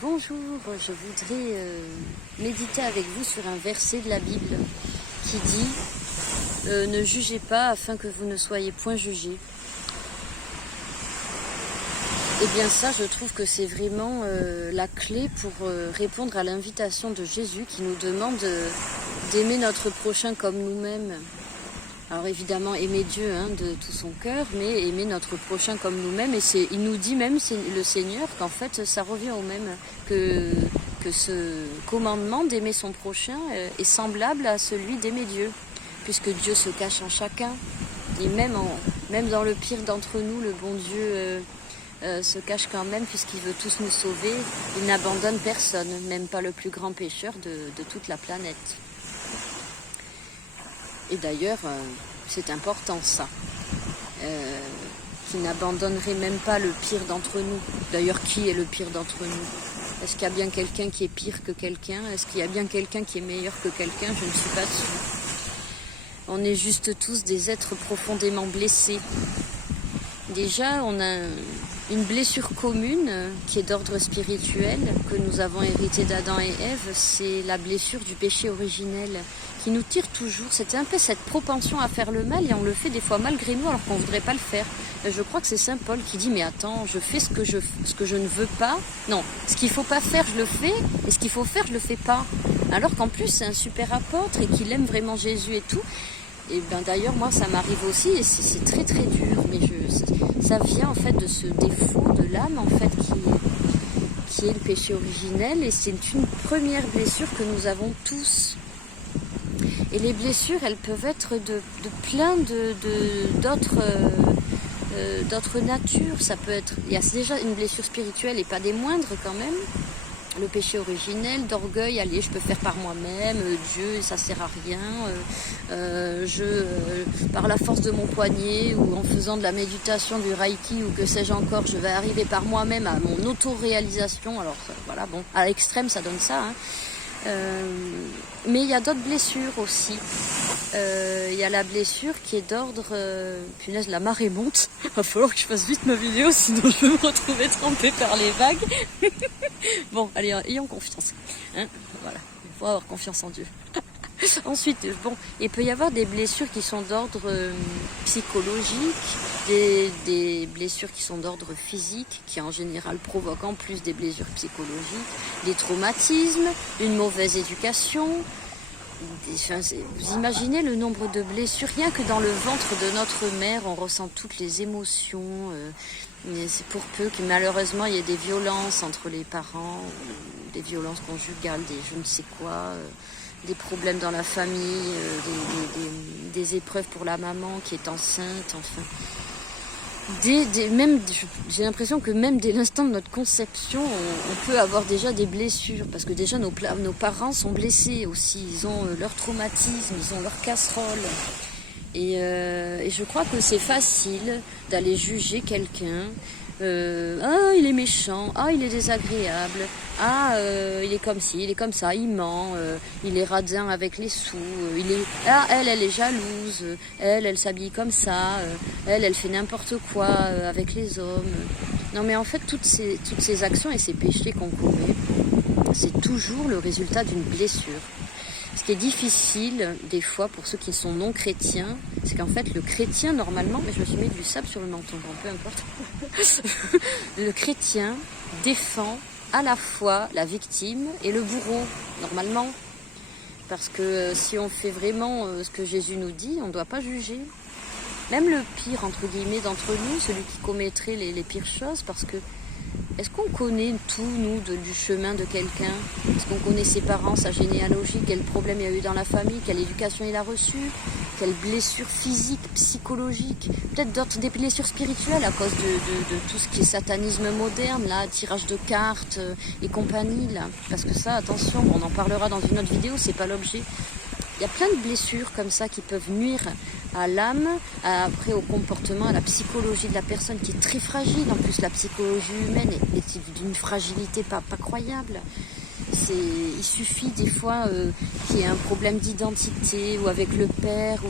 Bonjour, je voudrais méditer avec vous sur un verset de la Bible qui dit « Ne jugez pas afin que vous ne soyez point jugés ». Et bien ça, je trouve que c'est vraiment la clé pour répondre à l'invitation de Jésus qui nous demande d'aimer notre prochain comme nous-mêmes. Alors évidemment, aimer Dieu de tout son cœur, mais aimer notre prochain comme nous-mêmes. Et il nous dit même, c'est le Seigneur, qu'en fait, ça revient au même, que ce commandement d'aimer son prochain est semblable à celui d'aimer Dieu, puisque Dieu se cache en chacun. Et même dans le pire d'entre nous, le bon Dieu se cache quand même, puisqu'il veut tous nous sauver. Il n'abandonne personne, même pas le plus grand pécheur de toute la planète. Et d'ailleurs, c'est important ça, qui n'abandonnerait même pas le pire d'entre nous. D'ailleurs, qui est le pire d'entre nous? Est-ce qu'il y a bien quelqu'un qui est pire que quelqu'un? Est-ce qu'il y a bien quelqu'un qui est meilleur que quelqu'un? Je ne suis pas sûre. On est juste tous des êtres profondément blessés. Déjà, on a une blessure commune qui est d'ordre spirituel, que nous avons hérité d'Adam et Ève, c'est la blessure du péché originel, qui nous tire toujours. C'était un peu cette propension à faire le mal, et on le fait des fois malgré nous alors qu'on ne voudrait pas le faire. Je crois que c'est Saint Paul qui dit, mais attends, je fais ce que je ne veux pas. Non, ce qu'il ne faut pas faire, je le fais, et ce qu'il faut faire, je ne le fais pas. Alors qu'en plus, c'est un super apôtre et qu'il aime vraiment Jésus et tout. Et ben d'ailleurs, moi, ça m'arrive aussi, et c'est très très dur, mais ça vient en fait de ce défaut de l'âme, en fait, qui est le péché originel, et c'est une première blessure que nous avons tous. Et les blessures, elles peuvent être de plein d'autres natures. Ça peut être, il y a déjà une blessure spirituelle et pas des moindres quand même. Le péché originel, d'orgueil, allez, je peux faire par moi-même, Dieu, ça sert à rien, par la force de mon poignet ou en faisant de la méditation, du reiki ou que sais-je encore, je vais arriver par moi-même à mon auto-réalisation. Alors voilà, bon, à l'extrême, ça donne ça, mais il y a d'autres blessures aussi. Il y a la blessure qui est d'ordre... punaise, la marée monte. Il va falloir que je fasse vite ma vidéo, sinon je vais me retrouver trempée par les vagues. Bon, allez, ayons confiance. Voilà, il faut avoir confiance en Dieu. Ensuite, bon, il peut y avoir des blessures qui sont d'ordre psychologique, des blessures qui sont d'ordre physique, qui en général provoquent en plus des blessures psychologiques, des traumatismes, une mauvaise éducation. Vous imaginez le nombre de blessures, rien que dans le ventre de notre mère, on ressent toutes les émotions. C'est pour peu que malheureusement il y ait des violences entre les parents, des violences conjugales, des je ne sais quoi, des problèmes dans la famille, des épreuves pour la maman qui est enceinte, enfin. Même, j'ai l'impression que même dès l'instant de notre conception, on peut avoir déjà des blessures, parce que déjà nos parents sont blessés aussi, ils ont leur traumatisme, ils ont leur casserole. Et je crois que c'est facile d'aller juger quelqu'un. Ah, il est méchant, ah, il est désagréable, ah, il est comme ci, il est comme ça, il ment, il est radin avec les sous, elle est jalouse, elle s'habille comme ça, elle fait n'importe quoi avec les hommes. Non mais en fait, toutes ces actions et ces péchés qu'on commet, c'est toujours le résultat d'une blessure. Ce qui est difficile, des fois, pour ceux qui sont non chrétiens, c'est qu'en fait, le chrétien, normalement, mais je me suis mis du sable sur le menton, bon, peu importe, le chrétien défend à la fois la victime et le bourreau, normalement. Parce que si on fait vraiment ce que Jésus nous dit, on ne doit pas juger. Même le pire, entre guillemets, d'entre nous, celui qui commettrait les pires choses, parce que est-ce qu'on connaît tout, nous, du chemin de quelqu'un? Est-ce qu'on connaît ses parents, sa généalogie, quel problème il y a eu dans la famille, quelle éducation il a reçue, quelles blessures physiques, psychologiques, peut-être des blessures spirituelles à cause de tout ce qui est satanisme moderne, là, tirage de cartes et compagnie, là. Parce que ça, attention, on en parlera dans une autre vidéo, c'est pas l'objet. Il y a plein de blessures comme ça qui peuvent nuire à l'âme, après au comportement, à la psychologie de la personne qui est très fragile. En plus, la psychologie humaine est d'une fragilité pas croyable. Il suffit des fois qu'il y ait un problème d'identité ou avec le père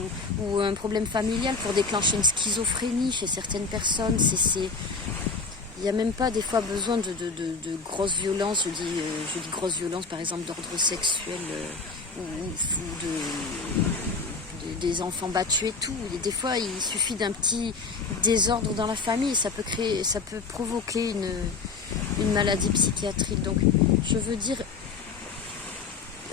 ou un problème familial pour déclencher une schizophrénie chez certaines personnes. Il n'y a même pas des fois besoin de grosses violences. Je dis grosses violences, par exemple d'ordre sexuel ou des enfants battus et tout. Et des fois, il suffit d'un petit désordre dans la famille. Ça peut provoquer une maladie psychiatrique. Donc, je veux dire,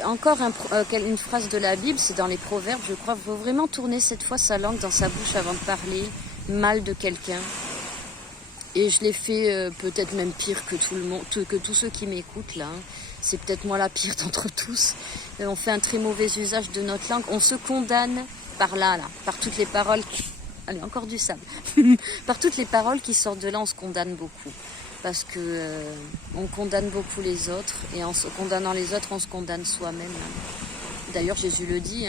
encore une phrase de la Bible, c'est dans les Proverbes, je crois, il faut vraiment tourner cette fois sa langue dans sa bouche avant de parler mal de quelqu'un. Et je l'ai fait peut-être même pire que tout le monde, que tous ceux qui m'écoutent là. C'est peut-être moi la pire d'entre tous. On fait un très mauvais usage de notre langue. On se condamne par là, par toutes les paroles Allez, encore du sable. Par toutes les paroles qui sortent de là, on se condamne beaucoup. Parce que on condamne beaucoup les autres. Et en se condamnant les autres, on se condamne soi-même. D'ailleurs, Jésus le dit,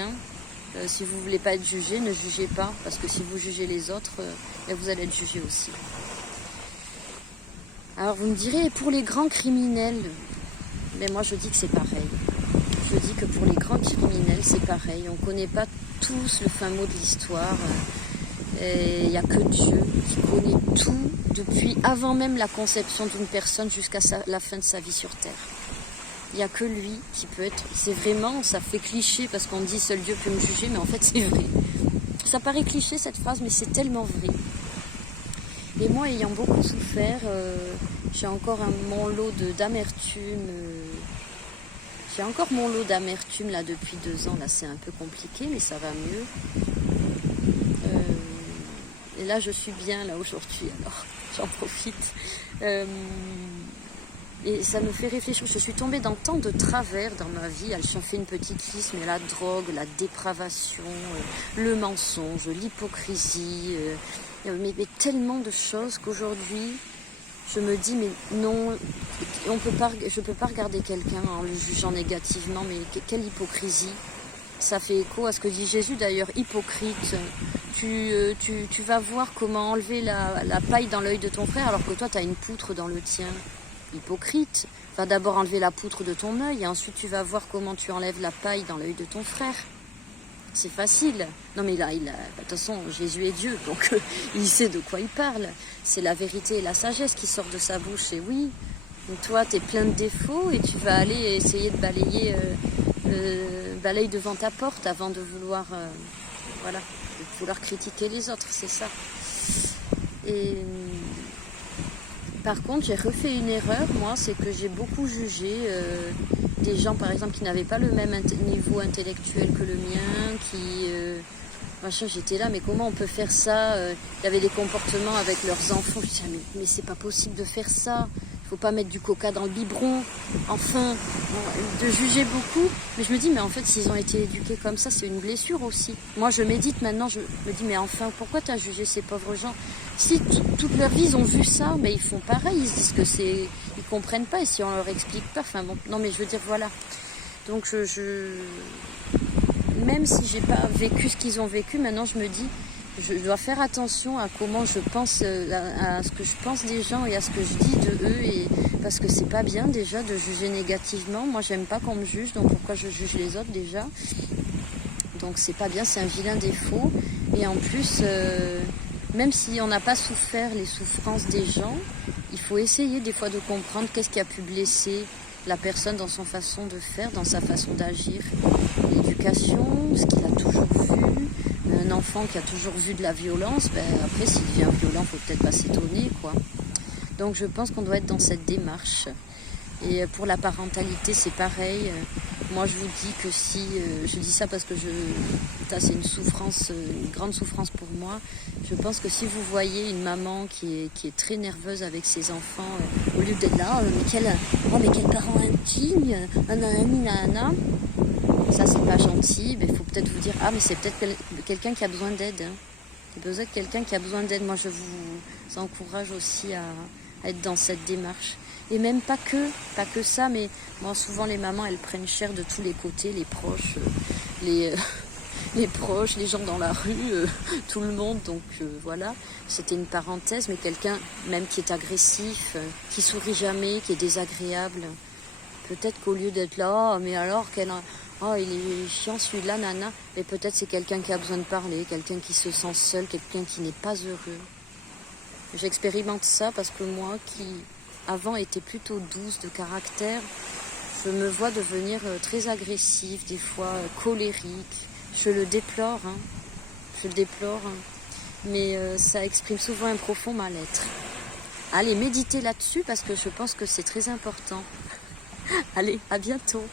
si vous ne voulez pas être jugé, ne jugez pas. Parce que si vous jugez les autres, vous allez être jugé aussi. Alors vous me direz, pour les grands criminels, mais moi je dis que c'est pareil. Je dis que pour les grands criminels, c'est pareil. On ne connaît pas tous le fin mot de l'histoire. Il n'y a que Dieu qui connaît tout depuis avant même la conception d'une personne jusqu'à la fin de sa vie sur Terre. Il n'y a que lui qui peut être... C'est vraiment, ça fait cliché parce qu'on dit seul Dieu peut me juger, mais en fait c'est vrai. Ça paraît cliché cette phrase, mais c'est tellement vrai. Et moi, ayant beaucoup souffert, j'ai encore mon lot d'amertume. J'ai encore mon lot d'amertume là depuis 2 ans. Là, c'est un peu compliqué, mais ça va mieux. Et là, je suis bien là aujourd'hui. Alors, j'en profite. Et ça me fait réfléchir. Je suis tombée dans tant de travers dans ma vie. J'en fais une petite liste, mais la drogue, la dépravation, le mensonge, l'hypocrisie. Mais tellement de choses qu'aujourd'hui, je me dis, mais non, je ne peux pas regarder quelqu'un en le jugeant négativement, mais quelle hypocrisie. Ça fait écho à ce que dit Jésus d'ailleurs, hypocrite. Tu vas voir comment enlever la paille dans l'œil de ton frère alors que toi, tu as une poutre dans le tien. Hypocrite. Va d'abord enlever la poutre de ton œil et ensuite tu vas voir comment tu enlèves la paille dans l'œil de ton frère. C'est facile. Non mais là, de toute façon, Jésus est Dieu, donc il sait de quoi il parle. C'est la vérité et la sagesse qui sortent de sa bouche. Et oui, toi, tu es plein de défauts et tu vas aller essayer de balayer devant ta porte avant de vouloir, critiquer les autres, c'est ça. Et par contre, j'ai refait une erreur, moi, c'est que j'ai beaucoup jugé des gens, par exemple, qui n'avaient pas le même niveau intellectuel que le mien, j'étais là, mais comment on peut faire ça? Il y avait des comportements avec leurs enfants, je disais, mais c'est pas possible de faire ça. Il ne faut pas mettre du coca dans le biberon. Enfin, de juger beaucoup. Mais je me dis, mais en fait, s'ils ont été éduqués comme ça, c'est une blessure aussi. Moi, je médite maintenant, je me dis, mais enfin, pourquoi tu as jugé ces pauvres gens? Si toute leur vie, ils ont vu ça, mais ils font pareil. Ils se disent que c'est... Ils ne comprennent pas. Et si on leur explique pas, enfin bon, non, mais je veux dire, voilà. Donc, même si j'ai pas vécu ce qu'ils ont vécu, maintenant, je me dis... Je dois faire attention à comment je pense, à ce que je pense des gens et à ce que je dis de eux, parce que c'est pas bien déjà de juger négativement. Moi, j'aime pas qu'on me juge, donc pourquoi je juge les autres déjà? Donc c'est pas bien, c'est un vilain défaut. Et en plus, même si on n'a pas souffert les souffrances des gens, il faut essayer des fois de comprendre qu'est-ce qui a pu blesser la personne dans son façon de faire, dans sa façon d'agir. L'éducation, ce qu'il a toujours vu. Un enfant qui a toujours vu de la violence, après s'il devient violent, il ne faut peut-être pas s'étonner, quoi. Donc je pense qu'on doit être dans cette démarche. Et pour la parentalité, c'est pareil. Moi, je vous dis que si... je dis ça parce que c'est une souffrance, une grande souffrance pour moi. Je pense que si vous voyez une maman qui est très nerveuse avec ses enfants, au lieu d'être là, mais quel parent indigne, nanana, ça c'est pas gentil, mais il faut peut-être vous dire, mais c'est peut-être quelqu'un qui a besoin d'aide. Peut-être quelqu'un qui a besoin d'aide. Moi, je vous encourage aussi à être dans cette démarche. Et même pas que ça, mais moi, souvent les mamans, elles prennent cher de tous les côtés, les proches, les proches, les gens dans la rue, tout le monde. Donc voilà, c'était une parenthèse, mais quelqu'un même qui est agressif, qui sourit jamais, qui est désagréable. Peut-être qu'au lieu d'être là, mais alors il est chiant celui-là, nana. Mais peut-être c'est quelqu'un qui a besoin de parler, quelqu'un qui se sent seul, quelqu'un qui n'est pas heureux. J'expérimente ça parce que moi, qui avant était plutôt douce de caractère, je me vois devenir très agressive, des fois colérique. Je le déplore, hein. Je le déplore, hein. Mais ça exprime souvent un profond mal-être. Allez, méditez là-dessus parce que je pense que c'est très important. Allez, à bientôt.